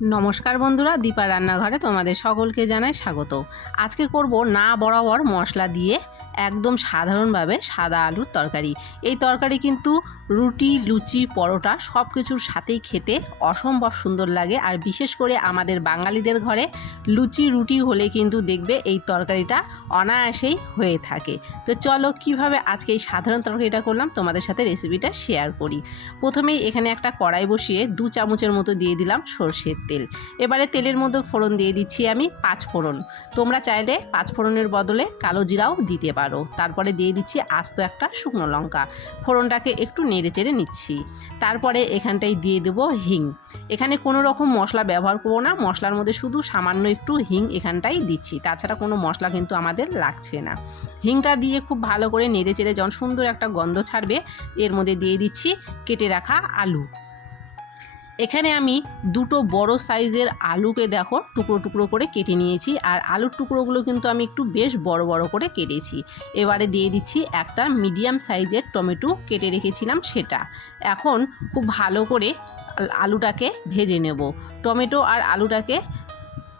নমস্কার বন্ধুরা, দীপা রান্নাঘরে তোমাদের সকলকে জানাই স্বাগত। আজকে করব না বরাবর মশলা দিয়ে একদম সাধারণভাবে সাদা আলুর তরকারি। এই তরকারি কিন্তু রুটি, লুচি, পরোটা সব কিছুর সাথেই খেতে অসম্ভব সুন্দর লাগে। আর বিশেষ করে আমাদের বাঙালিদের ঘরে লুচি, রুটি হলে কিন্তু দেখবে এই তরকারিটা অনায়াসেই হয়ে থাকে। তো চলো কীভাবে আজকে এই সাধারণ তরকারিটা করলাম তোমাদের সাথে রেসিপিটা শেয়ার করি। প্রথমেই এখানে একটা কড়াই বসিয়ে দু চামচের মতো দিয়ে দিলাম সর্ষের তেল। এবারে তেলের মধ্যে ফোড়ন দিয়ে দিচ্ছি আমি পাঁচ ফোড়ন। তোমরা চাইলে পাঁচ ফোড়নের বদলে কালো জিরাও দিতে পারো। তারপরে দিয়ে দিচ্ছি আস্ত একটা শুকনো লঙ্কা। ফোড়নটাকে একটু নেড়ে চেড়ে নিচ্ছি। তারপরে এখানটায় দিয়ে দেবো হিং। এখানে কোনো রকম মশলা ব্যবহার করব না। মশলার মধ্যে শুধু সামান্য একটু হিং এখানটাই দিচ্ছি। তাছাড়া কোনো মশলা কিন্তু আমাদের লাগছে না। হিংটা দিয়ে খুব ভালো করে নেড়ে চেড়ে যখন সুন্দর একটা গন্ধ ছাড়বে, এর মধ্যে দিয়ে দিচ্ছি কেটে রাখা আলু। এখানে আমি দুটো বড় সাইজের আলুকে দেখো, টুকরো টুকরো করে কেটে নিয়েছি। আর আলুর টুকরোগুলো কিন্তু আমি একটু বেশ বড় বড় করে কেটেছি। এবারে দিয়ে দিচ্ছি একটা মিডিয়াম সাইজের টমেটো কেটে রেখেছিলাম সেটা। এখন খুব ভালো করে আলুটাকে ভেজে নেব। টমেটো আর আলুটাকে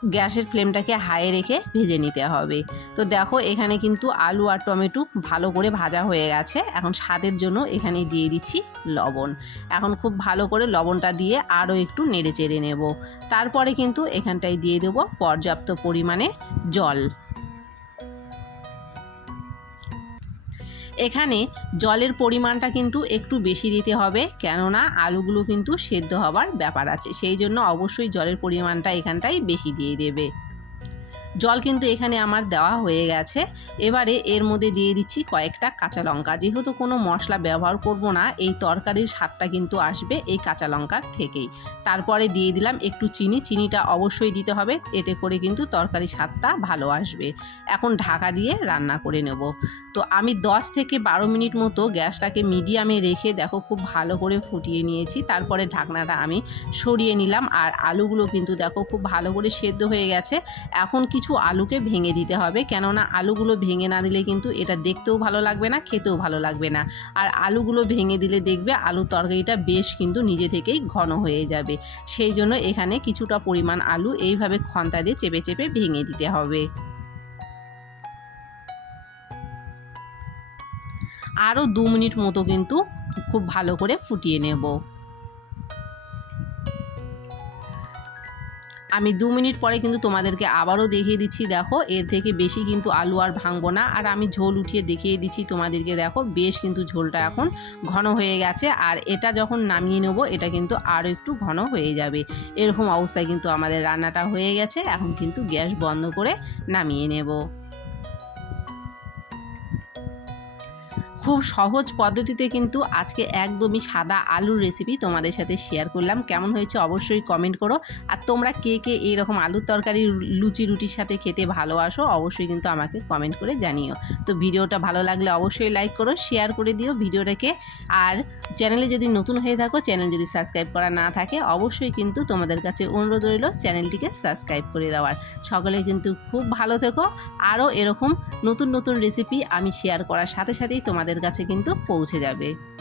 গ্যাসের ফ্লেমটাকে হাই রেখে ভেজে নিতে হবে। তো দেখো, এখানে কিন্তু আলু আর টমেটো ভালো করে ভাজা হয়ে গেছে। এখন স্বাদের জন্য এখানে দিয়ে দিচ্ছি লবণ। এখন খুব ভালো করে লবণটা দিয়ে আরও একটু নেড়ে চেড়ে নেব। তারপরে কিন্তু এখানটায় দিয়ে দেবো পর্যাপ্ত পরিমাণে জল। এখানে জলের পরিমাণটা কিন্তু একটু বেশি দিতে হবে, কেননা আলুগুলো কিন্তু সেদ্ধ হবার ব্যাপার আছে। সেই জন্য অবশ্যই জলের পরিমাণটা এখানটাই বেশি দিয়ে দেবে। জল কিন্তু এখানে আমার দেওয়া হয়ে গেছে। এবারে এর মধ্যে দিয়ে দিচ্ছি কয়েকটা কাঁচা লঙ্কা। যেহেতু কোনো মশলা ব্যবহার করব না, এই তরকারির স্বাদটা কিন্তু আসবে এই কাঁচা লঙ্কার থেকেই। তারপরে দিয়ে দিলাম একটু চিনি। চিনিটা অবশ্যই দিতে হবে, এতে করে কিন্তু তরকারির স্বাদটা ভালো আসবে। এখন ঢাকা দিয়ে রান্না করে নেব। তো আমি 10 থেকে বারো মিনিট মতো গ্যাসটাকে মিডিয়ামে রেখে দেখো খুব ভালো করে ফুটিয়ে নিয়েছি। তারপরে ঢাকনাটা আমি সরিয়ে নিলাম। আর আলুগুলো কিন্তু দেখো খুব ভালো করে সেদ্ধ হয়ে গেছে। এখন কিছু আলুকে ভেঙে দিতে হবে। কেননা আলুগুলো ভেঙে না দিলে কিন্তু এটা দেখতেও ভালো লাগবে না, খেতেও ভালো লাগবে না। আর আলুগুলো ভেঙে দিলে দেখবে আলু তরকারিটা বেশ কিন্তু নিজে থেকেই ঘন হয়ে যাবে। সেই জন্য এখানে কিছুটা পরিমাণ আলু এইভাবে খন্তা দিয়ে চেপে চেপে ভেঙে দিতে হবে। আরও দু মিনিট মতো কিন্তু খুব ভালো করে ফুটিয়ে নেব। আমি দু মিনিট পরে কিন্তু তোমাদেরকে আবারও দেখিয়ে দিচ্ছি, দেখো। এর থেকে বেশি কিন্তু আলু আর ভাঙবো না। আর আমি ঝোল উঠিয়ে দেখিয়ে দিচ্ছি তোমাদেরকে, দেখো। বেশ কিন্তু ঝোলটা এখন ঘন হয়ে গেছে। আর এটা যখন নামিয়ে নেব, এটা কিন্তু আরও একটু ঘন হয়ে যাবে। এরকম অবস্থায় কিন্তু আমাদের রান্নাটা হয়ে গেছে। এখন কিন্তু গ্যাস বন্ধ করে নামিয়ে নেব। খুব সহজ পদ্ধতিতে কিন্তু আজকে একদমই সাদা আলুর রেসিপি তোমাদের সাথে শেয়ার করলাম। কেমন হয়েছে অবশ্যই কমেন্ট করো। আর তোমরা কে কে এইরকম আলুর তরকারি, লুচি, রুটির সাথে খেতে ভালোবাসো অবশ্যই কিন্তু আমাকে কমেন্ট করে জানিও। তো ভিডিওটা ভালো লাগলে অবশ্যই লাইক করো শেয়ার করে দিও ভিডিওটাকে। আর চ্যানেলে যদি নতুন হয়ে থাকো, চ্যানেল যদি সাবস্ক্রাইব করা না থাকে, অবশ্যই কিন্তু তোমাদের কাছে অনুরোধ রইল চ্যানেলটিকে সাবস্ক্রাইব করে দেওয়ার। সকলে কিন্তু খুব ভালো থেকো। আরও এরকম নতুন নতুন রেসিপি আমি শেয়ার করার সাথে, সাথেই তোমাদের কাছে কিন্তু পৌঁছে যাবে।